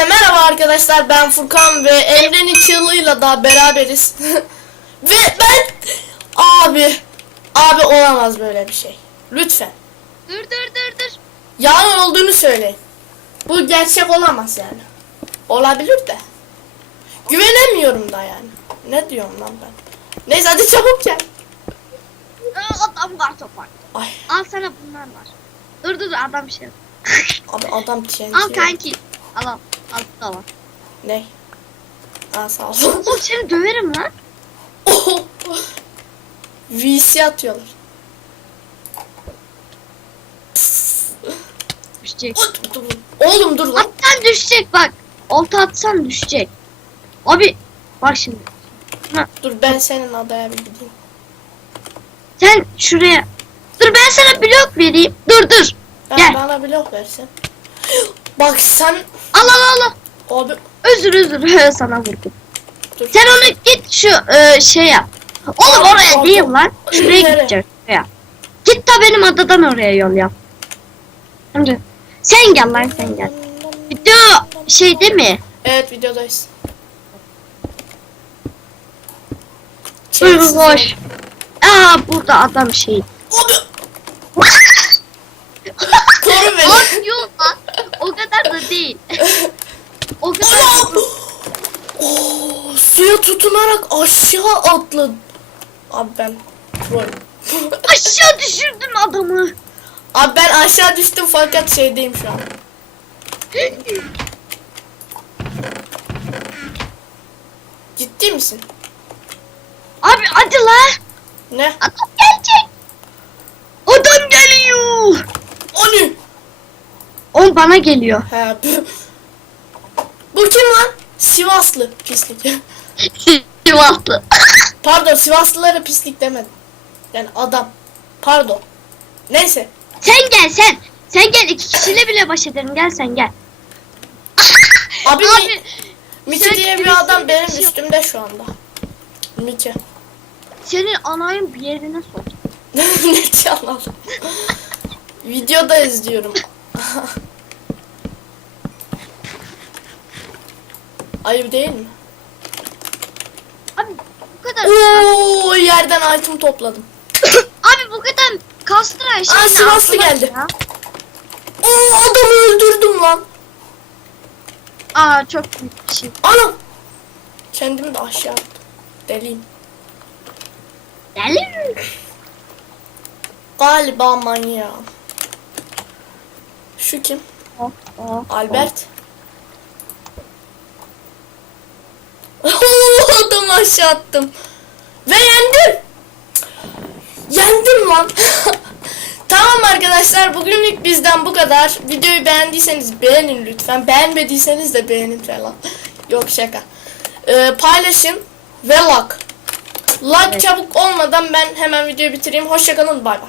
Hepinize merhaba arkadaşlar ben Furkan ve Emre'nin çığlığıyla daha beraberiz. ve ben abi abi olamaz böyle bir şey. Lütfen. Dur dur dur dur. Yalan olduğunu söyleyin. Bu gerçek olamaz yani. Olabilir de. Güvenemiyorum da yani. Ne diyorum lan ben? Neyse hadi çabuk gel. Adam var topar. Ay Al sana bunlar var. Dur dur dur, adam şey. abi adam TNT. Al kanki. Al al. Al bu da var. Ne? Aa sağ ol. Oğlum seni döverim lan. VC atıyorlar. Düşecek. Oğlum dur lan. Attan düşecek bak. Olta atsan düşecek. Abi bak şimdi. Dur ben senin adaya bir gideyim. Sen şuraya. Dur ben sana blok vereyim. Dur dur. Ben Gel. bana blok versen. Bak sen Al al al. abi Özür özür sana vurdum. dur. Sen onu git şu e, şey yap. Oğlum oraya Al, değil lan. Şuraya gideceğiz. Şuraya. Git de benim adadan oraya yol yap. Şimdi sen gel lan sen gel. Video şey değil mi? Evet videodayız. Çeksiz boş. Aa burada adam şey. Abi koru beni. Yok lan. Kadar da değil. o kadar! Oo, suya tutunarak aşağı atladım. Abi ben troll. aşağı düşürdün adamı. Abi ben aşağı düştüm fakat şeydeyim şu an. Ciddi misin? Abi hadi la. Ne? Adam gelecek. Adam geliyor. O ne? O bana geliyor. He. bu- kim lan? Sivaslı pislik. Sivaslı. Pardon Sivaslılara pislik demedim. Yani adam. Pardon. Neyse. sen gel sen. Sen gel iki kişiyle bile baş ederim. Gel sen gel. Abi, Mi- Abi Miki diye bir adam benim şey- üstümde şu anda. Miki. senin anayın bir yerine sok. ne çalalım? Videoda izliyorum. Ayıp değil mi? Abi bu kadar Oo yerden item topladım. abi bu kadar kastıran şey Aa, Sivaslı geldi. ya? Oo adamı öldürdüm lan. Aa çok büyük bir şey. Anam. Kendimi de aşağı attım. Deliyim. Deli mi? Galiba manyağım. Şu kim? Oh, oh, Albert. Adamı aşağı attım. Ve yendim. Yendim lan. tamam arkadaşlar bugünlük bizden bu kadar. Videoyu beğendiyseniz beğenin lütfen. Beğenmediyseniz de beğenin falan. Yok şaka. Ee, paylaşın ve like. Like Evet. çabuk olmadan ben hemen videoyu bitireyim. Hoşçakalın bay bay.